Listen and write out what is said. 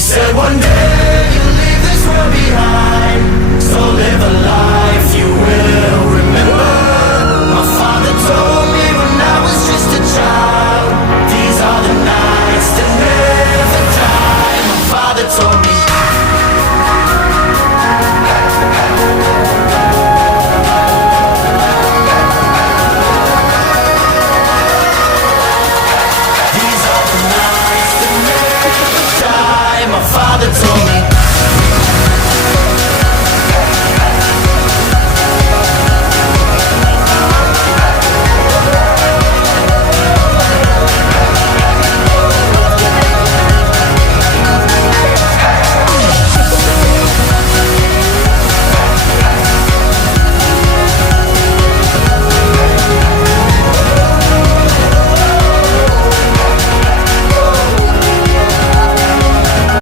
said one day you'll leave this world behind, so live a life